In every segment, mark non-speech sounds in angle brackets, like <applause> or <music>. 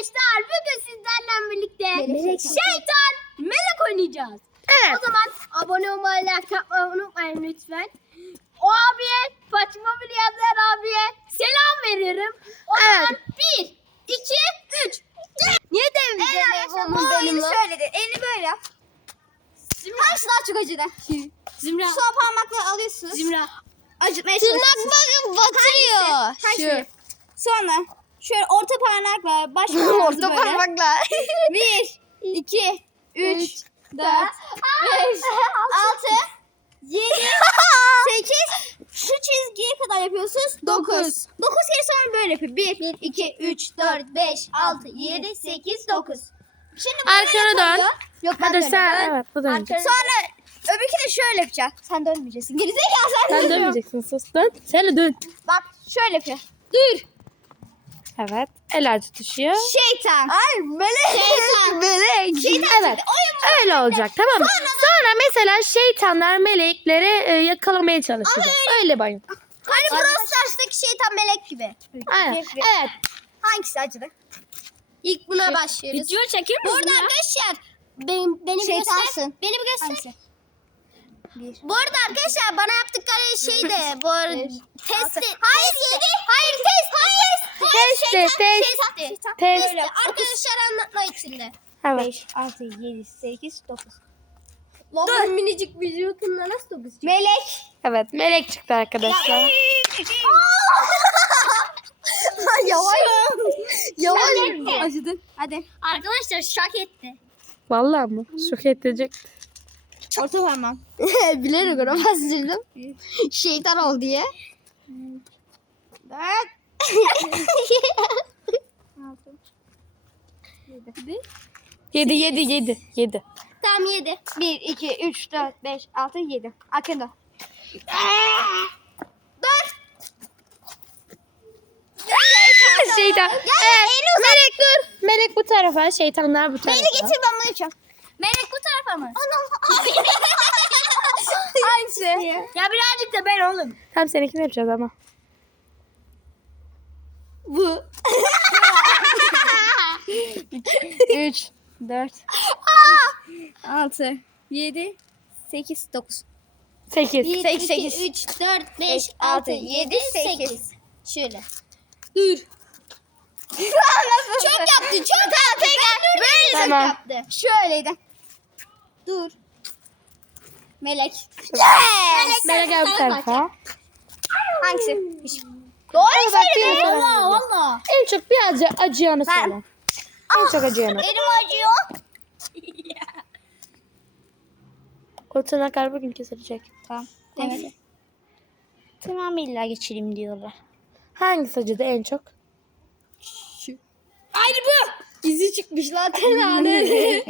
arkadaşlar bugün sizlerle birlikte Melek. şeytan melek oynayacağız. Evet. O zaman abone olmayı, like yapmayı unutmayın lütfen. O abiye, Fatma Bilyazer abiye selam veririm. O Evet. zaman bir, iki, üç. Niye demin telefonum o benim elini lan? söyledi. Elini böyle yap. Hangisi daha çok acıdı? Zümra. Sol parmakla alıyorsunuz. Zümra. Acıtmaya çalışıyorsunuz. bakın Hangisi? Hangisi? Sonra şöyle orta parmakla baş <laughs> parmağınızı böyle. parmakla. <laughs> Bir, iki, üç, dört, beş, altı, yedi, <laughs> sekiz. Şu çizgiye kadar yapıyorsunuz. Dokuz. Dokuz kere sonra böyle yapıyor. Bir, iki, üç, dört, beş, altı, yedi, sekiz, dokuz. Şimdi bunu Arkana dön. yapıyor. Yok ben Hadi dönüyorum. sen evet bu dönecek. Sonra öbürkü de şöyle yapacak. Sen dönmeyeceksin. Gerizekalı sen Sen dönmeyeceksin sus dön. Sen de dön. Bak şöyle yapıyor. Dur. Evet. El acı düşüyor. Şeytan. Ay melek. Şeytan. Melek. Şeytan Evet. Öyle olacak tamam mı? Sonra mesela şeytanlar melekleri e, yakalamaya çalışacak. Öyle bayım. Hani Brawl Stars'taki şeytan melek gibi. Aynen. Evet. Hangisi acıdı? İlk buna başlıyoruz. Video çekiyor Bu arada arkadaşlar benim, beni bir göster. Şeytansın. Beni bir göster. Hangisi? Bir. Bu arada arkadaşlar bana yaptıkları şey de bu arada testi. Hayır yedi. Hayır test. Test. Testi, Şeytan, test. Şeytan. Test. Testi. Arkadaşlar anlatma içinde. Evet. 5, 6, 7, 8, 9. Dur. minicik vücudunla nasıl dokuz? Melek. Evet. Melek çıktı arkadaşlar. <laughs> Yavaş. Yavaş. Acıdın. Hadi. Arkadaşlar şak etti. Vallahi mı? Şok edecek. Orta parmağım. <laughs> Bilerek ona bastırdım. Şeytan ol diye. 4. 6. Yedi yedi yedi. Yedi. Tam yedi. 1, 2, 3, 4, 5, 6, 7. Arkanda. Şeytan. Evet. Melek dur. Melek bu tarafa. Şeytanlar bu tarafa. Beni getir ben bunu yapacağım. Melek bu tarafa mı? Hangisi? <laughs> Ya birazcık da ben oğlum. Tam seninkini yapacağız ama. Bu. 3. 4. 6. 7. 8. 9. 8. 1, Sekiz, 2, sekiz. 3, 4, 5, Beş, 6, altı, 7, yedi, 8. sekiz. Şöyle. Dur. çok yaptı. Çok yaptı. Böyle çok Tamam. yaptı. Şöyleydi. Dur. Melek. Melek gel bu tarafa. Hangisi? Doğru söyle. bir- Valla valla. En çok bir acı, acıyanı Ben- söyle. En çok acıyanı. Elim acıyor. <laughs> O tırnaklar bugün kesilecek. Tamam. Evet. Tamamıyla geçireyim diyorlar. Hangisi acıdı en çok? Aynı bu. İzi çıkmış lan tenane.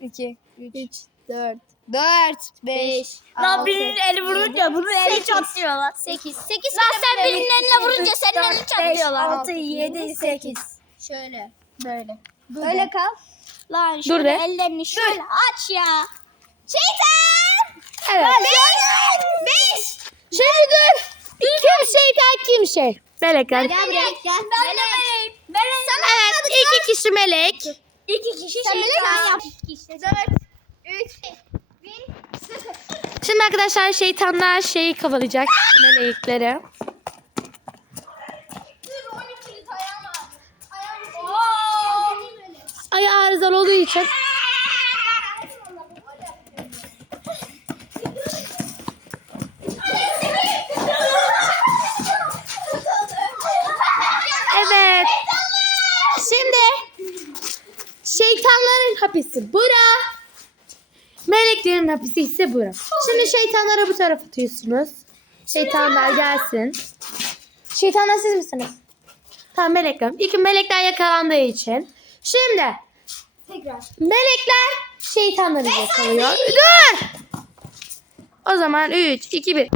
2, 3, 4, 4, 5, Lan birinin eli vurunca bunun eli çatlıyor lan. 8. 8 Lan sen birinin eline vurunca senin elin çatlıyor lan. 6, 7, 8. Şöyle. Böyle. Öyle kal. Lan Dur şöyle de. ellerini şöyle aç ya. Şeytan! Evet. 5! Şimdi dur. Kim şeytan kim şey? Melekler. Gel buraya gel. Ben de meleğim. Meleğim. Evet iki kişi melek. İki kişi Sen melek şeytan misin? Yap. 4, 3, 1, 0. Şimdi arkadaşlar şeytanlar şeyi kovalayacak. Melekleri. Dur 12'lik ayağım var. Ayağım Ay arızalı olduğu için. Evet. Şimdi şeytanların hapisi bura. Meleklerin hapisi ise bura. Şimdi şeytanları bu tarafa atıyorsunuz. Şeytanlar gelsin. Şeytanlar siz misiniz? Tamam melekler. İlk melekler yakalandığı için. Şimdi Tekrar. melekler şeytanları yakalıyor. Dur! O zaman 3, 2, 1.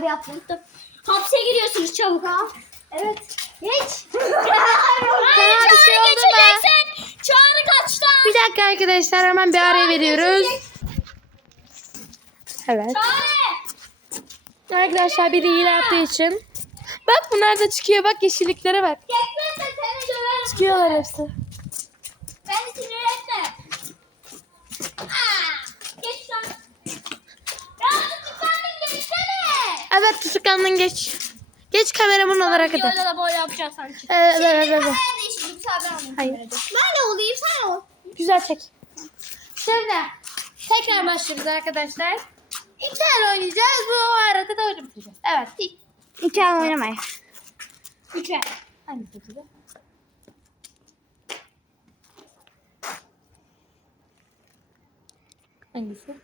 Çağrı yaptım. Hapse giriyorsunuz çabuk ha. Evet. Geç. <laughs> Hayır bir şey Çağrı oldu mu? geçeceksin. Çağrı kaçtı. Bir dakika arkadaşlar hemen bir araya veriyoruz. Evet. Çağrı. Arkadaşlar biri hile yaptığı için. Bak bunlar da çıkıyor. Bak yeşilliklere bak. Geçmezse seni döverim. Çıkıyorlar hepsi. Beni sinir etme. Aa, geç lan. Ya tutuklandın Evet tutuklandın geç. Geç kameraman olarak hadi. Videoda da böyle yapacağız sanki. Evet evet evet. ben olayım. Hayır. Ben de olayım sen ol. Güzel çek. Şimdi tekrar başlıyoruz arkadaşlar. İki tane oynayacağız. Bu arada da oyunu bitireceğiz. Evet. İki an oynamayın. Üçe. Hangisi seçildi? Hangisi?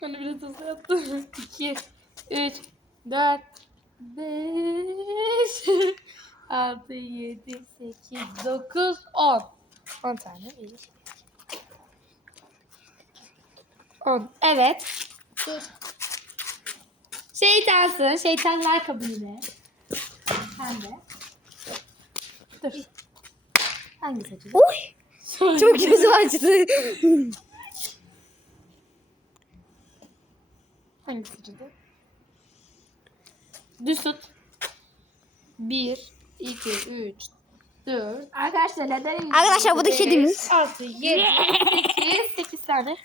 Hani biraz hızlı yaptım. <laughs> İki, üç, dört, beş, <laughs> altı, yedi, sekiz, dokuz, on. On tane. Bir, On. Evet. Dur. Şeytansın. Şeytanlar kabinine. Sen de. Dur. Hangi seçildi? Uy. Çok güzel açtı. Hangi seçildi? Düz tut. Bir, iki, üç, dört, Arkadaşlar neden Arkadaşlar bu da kedimiz. altı, yedi, sekiz, sekiz tane.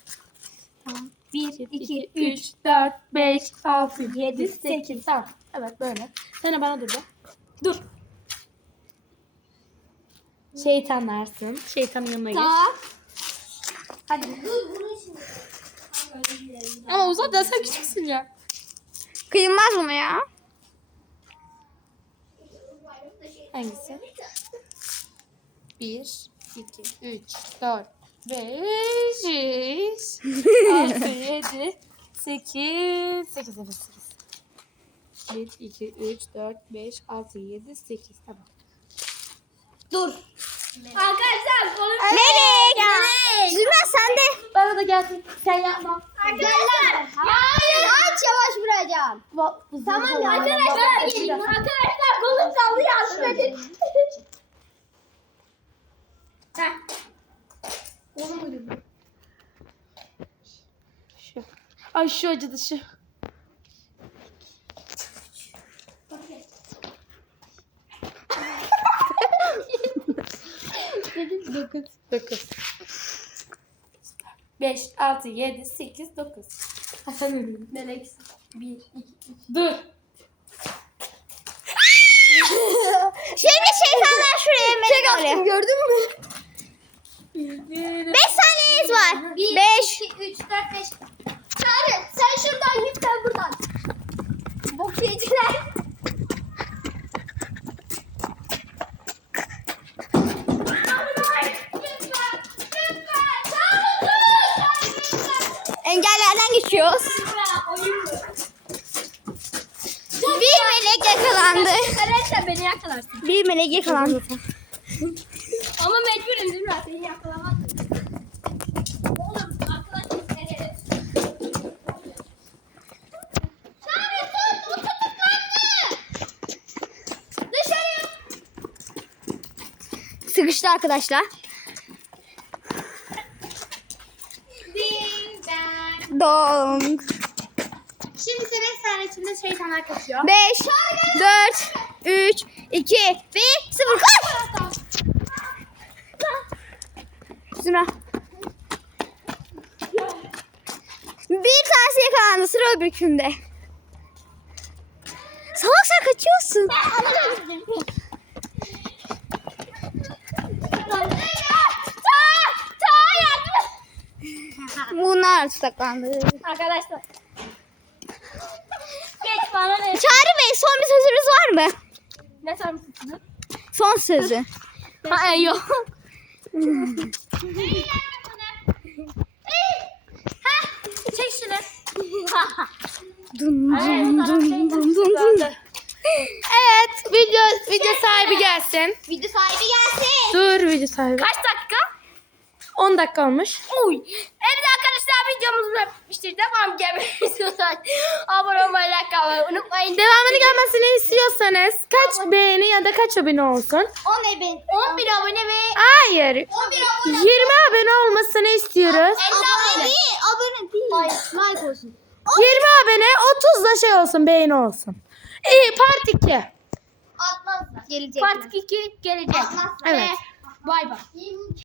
Bir, İki, üç, dört, beş, altı, yedi, sekiz. Tamam. Evet böyle. Sen de bana dur be. Dur. Şeytanlarsın. Şeytanın yanına geç. Tamam. Hadi. Ama uzat ya sen küçüksün ya. Kıyılmaz mı ya? Hangisi? Bir, iki, üç, dört, beş, altı, yedi, sekiz, sekiz, evet sekiz. Bir, iki, üç, dört, beş, altı, yedi, sekiz. Tamam. Dur. Arkadaşlar kolum Melek. Melek. Zümra sen de. Bana da gelsin. Sen yapma. Arkadaşlar. Hayır. Aç yavaş vuracağım. Tamam arkadaşlar. Arkadaşlar kolum sallıyor dedim? Şu. Ay şu acıdı şu. <laughs> Dokuz. Dokuz. Beş, altı, yedi, sekiz, dokuz. Hasan ölüm. Melek. Bir, iki, üç. Dur. Şimdi şeytanlar şuraya melek oraya. Gördün mü? Beş saniyeniz var. Beş. 2, 3, 4, 5. Çağrı sen şuradan git ben buradan. Bok yediler. Engellerden geçiyoruz. Bir melek yakalandı. Arkadaşlar beni yakalarsın. Bir melek yakalandı. Ama mecburum değil mi? Seni yakalamaz. Oğlum arkadaşlar nereye? Çağrı tut o tutuklandı. Dışarı. Sıkıştı arkadaşlar. Dong. Şimdi ise 5 saniye içinde şeytanlar kaçıyor. Beş, dört, üç, iki, bir, sıfır. Koş. Zümra. Bir tanesi yakalandı. Sıra öbürkünde. Salak sen kaçıyorsun. <laughs> Bunlar tutaklandı. Arkadaşlar. Geç bana ne? Çağrı Bey son bir sözünüz var mı? Ne sanmışsınız? Son sözü. Ha yok. <laughs> Çek şunu. Dun dun dun dun dun dun. Evet, video video sahibi gelsin. Video sahibi gelsin. Dur video sahibi. Kaç dakika? 10 dakika olmuş. Uy. Evet arkadaşlar videomuz bitmiştir. Devam gelmeyi istiyorsanız <laughs> abone olmayı, like olmayı unutmayın. Devamını gelmesini istiyorsanız kaç beğeni ya da kaç abone olsun? 10 eben. 11 abone ve Hayır. 11 abone. 20 abone olmasını istiyoruz. Abone değil. Abone değil. Hayır. Like olsun. 20 abone 30 da şey olsun beğeni olsun. İyi part 2. Atmazlar. Gelecek. part 2 gelecek. Atmazlar. Evet. Bay bay.